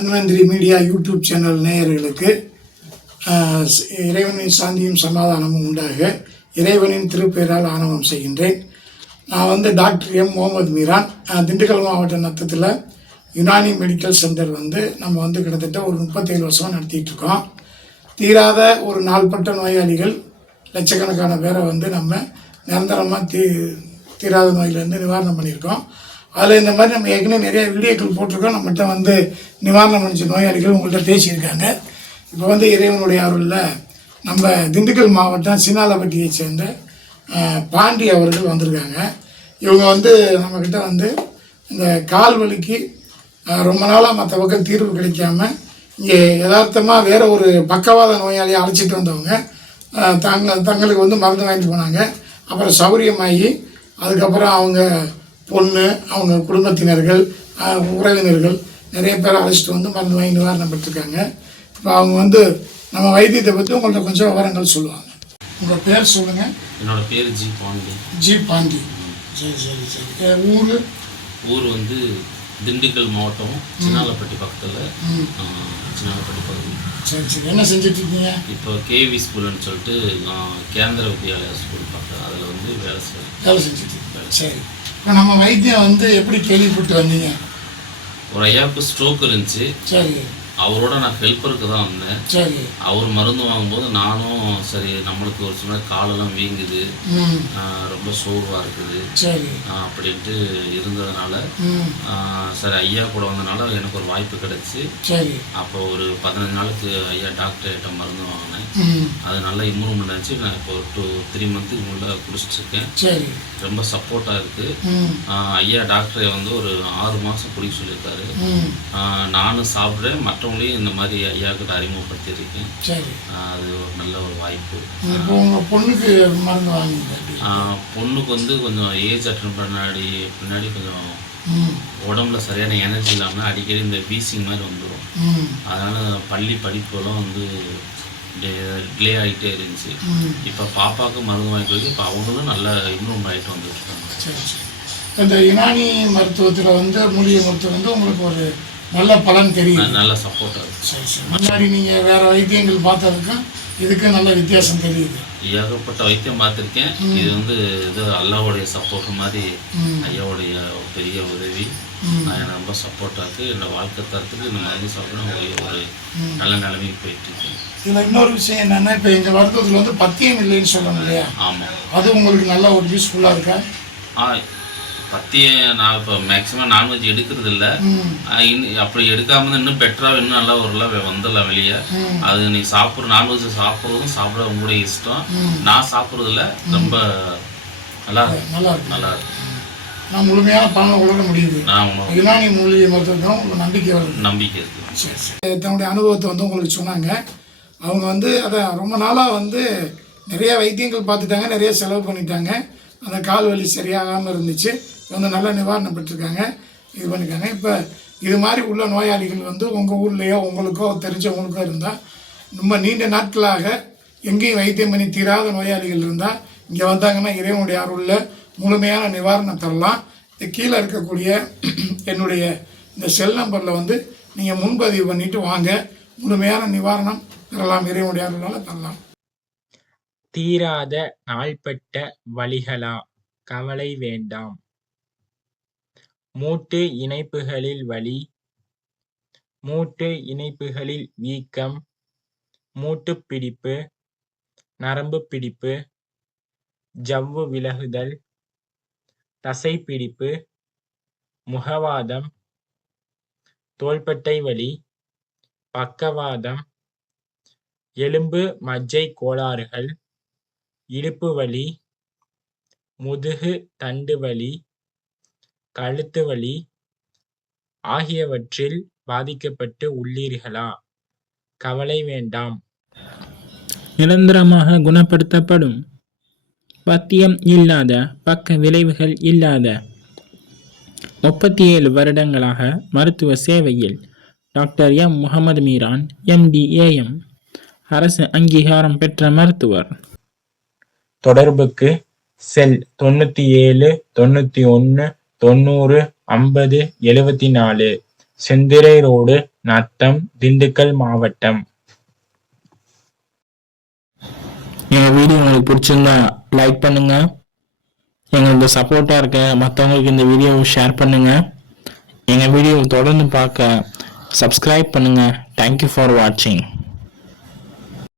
Dhanvantari media YouTube channel நேயர்களுக்கு இறைவனின் சாந்தியும் சமாதானமும் உண்டாக இறைவனின் திருப்பெயரால் ஆணவம் செய்கின்றேன். நான் வந்து டாக்டர் எம். முகமது மீரான். திண்டுக்கல் மாவட்ட நத்தத்தில் யுனானி மெடிக்கல் சென்டர் வந்து நம்ம வந்து கிட்டத்தட்ட ஒரு முப்பத்தேழு வருஷமாக நடத்திட்டு இருக்கோம் தீராத ஒரு நாள்பட்ட நோயாளிகள் லட்சக்கணக்கான பேரை வந்து நம்ம நிரந்தரமாக தீ தீராத நோயிலேருந்து நிவாரணம் பண்ணியிருக்கோம். அதில் இந்த மாதிரி நம்ம ஏற்கனவே நிறைய வீடியோக்கள் போட்டிருக்கோம். நம்மகிட்ட வந்து நிவாரணம் அடைஞ்ச நோயாளிகள் உங்கள்கிட்ட பேசியிருக்காங்க. இப்போ வந்து இறைவனுடைய அருளில் நம்ம திண்டுக்கல் மாவட்டம் சின்னாலப்பட்டியை சேர்ந்த பாண்டி அவர்கள் வந்திருக்காங்க. இவங்க வந்து நம்மக்கிட்ட வந்து இந்த கால் வலிக்கு ரொம்ப நாளாக மற்ற பக்கம் தீர்வு கிடைக்காம இங்கே யதார்த்தமாக வேறு ஒரு பக்கவாத நோயாளியை அழைச்சிட்டு வந்தவங்க. தாங்க தங்களுக்கு வந்து மருந்து வாங்கிட்டு போனாங்க. அப்புறம் சௌரியமாகி அதுக்கப்புறம் அவங்க பொண்ணு அவங்க குடும்பத்தினர்கள் உறவினர்கள் நிறைய பேர் அழைச்சிட்டு வந்து மருந்து வாங்கி நிவாரணம் பெற்றிருக்காங்க இப்போ அவங்க வந்து நம்ம வைத்தியத்தை பற்றி உங்கள்ட்ட கொஞ்சம் விவரங்கள் சொல்லுவாங்க. உங்கள் பேர் சொல்லுங்கள் என்னோட பேர் ஜி பாண்டி. ஜி பாண்டி. சரி சரி சரி. ஊர்? ஊர் வந்து திண்டுக்கல் மாவட்டம் சின்னாலப்பட்டி பக்கத்தில் சின்னாலப்பட்டி பகுதி. சரி சரி. என்ன செஞ்சுட்டு இருக்கீங்க இப்போ கேவி ஸ்கூல்னு சொல்லிட்டு ஆ, கேந்திர வித்யாலயா ஸ்கூல் பக்கம் அதில் வந்து வேலை செய்யறேன் வேலை செஞ்சுட்டு சரி. இப்போ நம்ம வைத்தியம் வந்து எப்படி கேள்விப்பட்டு வந்தீங்க? ஒரு ஐயாவுக்கு ஸ்ட்ரோக் இருந்துச்சு. சரி. அவரோட நான் ஹெல்ப்பருக்கு தான் வந்தேன். சரி. அவர் மருந்து வாங்கும்போது நானும் சரி நம்மளுக்கு ஒரு சில காலெல்லாம் வீங்குது. ரொம்ப சோர்வாக இருக்குது. சரி. அப்படின்ட்டு இருந்ததுனால சரி ஐயா கூட வந்தனால எனக்கு ஒரு வாய்ப்பு கிடைச்சி. சரி. அப்போ ஒரு பதினஞ்சு நாளுக்கு ஐயா டாக்டர்கிட்ட மருந்து வாங்கினேன். அது நல்லா இம்ப்ரூவ்மெண்ட் ஆச்சு. நான் இப்போ டூ த்ரீ மந்த்துக்கு முன்னே குடிச்சிட்டு இருக்கேன் சரி. ரொம்ப சப்போர்ட்டாக இருக்குது ஐயா டாக்டரை வந்து ஒரு ஆறு மாதம் குடிக்க சொல்லியிருக்காரு. நானும் சாப்பிட்றேன். மற்றவங்களையும் இந்த மாதிரி ஐயா கிட்ட அறிமுகப்படுத்தியிருக்கேன். சரி. அது ஒரு நல்ல ஒரு வாய்ப்பு. இப்போ உங்கள் பொண்ணுக்கு மருந்து வாங்கிங்க பொண்ணுக்கு வந்து கொஞ்சம் ஏஜ் அட்டன் பண்ணாடி பின்னாடி கொஞ்சம் உடம்புல சரியான எனர்ஜி இல்லாமல் அடிக்கடி இந்த வீசிங் மாதிரி வந்துடும் அதனால் பள்ளி படிப்புகளும் வந்து டிலே ஆகிட்டே இருந்துச்சு. இப்போ பாப்பாவுக்கு மருந்து வாங்கி கொடுத்து இப்போ அவங்களும் நல்ல இம்ப்ரூவ் ஆகிட்டு சரி இந்த யுனானி மருத்துவத்தில் வந்து மூலிகை மருத்துவம் வந்து உங்களுக்கு ஒரு நல்ல பலன் தெரியுது. நல்ல இருக்குது சரி சரி. முன்னாடி நீங்கள் வேறு வைத்தியங்கள் பார்த்ததுக்கும் இதுக்கு நல்ல வித்தியாசம் தெரியுது. ஏகப்பட்ட வைத்தியம் பார்த்துருக்கேன். இது வந்து இது அல்லாவுடைய சப்போர்ட் மாதிரி ஐயாவுடைய பெரிய உதவி. எனக்கு ரொம்ப சப்போர்ட்டாக இருக்குது என்னோட வாழ்க்கை தரத்துக்கு இந்த மருந்து சாப்பிடணும் ஒரு நல்ல நிலைமைக்கு போயிட்டு இருக்கேன் இதில் இன்னொரு விஷயம் என்னென்னா இப்போ எங்கள் மருத்துவத்தில் வந்து பத்தியம் இல்லைன்னு சொல்லணும் இல்லையா? ஆமாம் அது உங்களுக்கு நல்ல ஒரு யூஸ்ஃபுல்லாக இருக்கா? ஆ பற்றிய நான் இப்போ மேக்ஸிமம் நான்வெஜ் எடுக்கிறது இல்லை ம் அப்படி எடுக்காம இன்னும் பெட்டராக இன்னும் நல்லா ஒரு வந்துடலாம் வெளியே. அது நீ சாப்பிட்ற நான்வெஜ் சாப்பிட்றதும் சாப்பிட உங்களுடைய இஷ்டம். நான் சாப்பிட்றதுல ரொம்ப நல்லா இருக்கு. நல்லா இருக்கு. நல்லா இருக்கு. நான் முழுமையான பலனை உணர முடியுது. உணவு யுனானி மூலிகை மருத்துவம் உங்களுக்கு நம்பிக்கை வருது. நம்பிக்கை இருக்கு. சரி சரி. தன்னுடைய அனுபவத்தை வந்து உங்களுக்கு சொன்னாங்க. அவங்க வந்து அதை ரொம்ப நாளாக வந்து நிறைய வைத்தியங்கள் பார்த்துட்டாங்க நிறைய செலவு பண்ணிட்டாங்க. அந்த கால் வலி சரியாகாமல் இருந்துச்சு. வந்து நல்லா நிவாரணம் பெற்றிருக்காங்க. இது பண்ணியிருக்காங்க இப்போ இது மாதிரி உள்ள நோயாளிகள் வந்து உங்கள் ஊர்லேயோ உங்களுக்கோ தெரிஞ்சவங்களுக்கோ இருந்தால் ரொம்ப நீண்ட நாட்களாக எங்கேயும் வைத்தியம் பண்ணி தீராத நோயாளிகள் இருந்தால் இங்கே வந்தாங்கன்னா இறைவனுடைய அருளில் முழுமையான நிவாரணம் தரலாம். இது கீழே இருக்கக்கூடிய என்னுடைய இந்த செல் நம்பரில் வந்து நீங்கள் முன்பதிவு பண்ணிட்டு வாங்க. முழுமையான நிவாரணம் பெறலாம் இறைவனுடைய அருளால் தரலாம். தீராத நாள்பட்ட வலிகளா கவலை வேண்டாம். மூட்டு இணைப்புகளில் வலி மூட்டு இணைப்புகளில் வீக்கம் மூட்டுப் பிடிப்பு நரம்பு பிடிப்பு ஜவ்வு விலகுதல் தசைப்பிடிப்பு முகவாதம் தோள்பட்டை வலி பக்கவாதம் எலும்பு மஜ்ஜை கோளாறுகள் இடுப்பு வலி முதுகு தண்டு வலி கழுத்து வலி ஆகியவற்றில் பாதிக்கப்பட்டு உள்ளீர்களா? கவலை வேண்டாம். நிரந்தரமாக குணப்படுத்தப்படும். பத்தியம் இல்லாத பக்க விளைவுகள் இல்லாத முப்பத்தி ஏழு வருடங்களாக மருத்துவ சேவையில் doctor M. Mohammed Meeran MDAM அரசு அங்கீகாரம் பெற்ற மருத்துவர். தொடர்புக்கு செல் தொண்ணூற்றி ஏழு தொண்ணூற்றி ஒன்று தொண்ணூறு ஐம்பது எழுபத்தி நாலு செந்திரை ரோடு நத்தம் திண்டுக்கல் மாவட்டம். எங்கள் வீடியோ உங்களுக்கு பிடிச்சிருந்தா லைக் பண்ணுங்க. எங்களுக்கு சப்போர்ட்டாக இருக்க மற்றவங்களுக்கு இந்த வீடியோவை ஷேர் பண்ணுங்க. எங்கள் வீடியோவை தொடர்ந்து பார்க்க சப்ஸ்கிரைப் பண்ணுங்க. தேங்க்யூ ஃபார் வாட்சிங்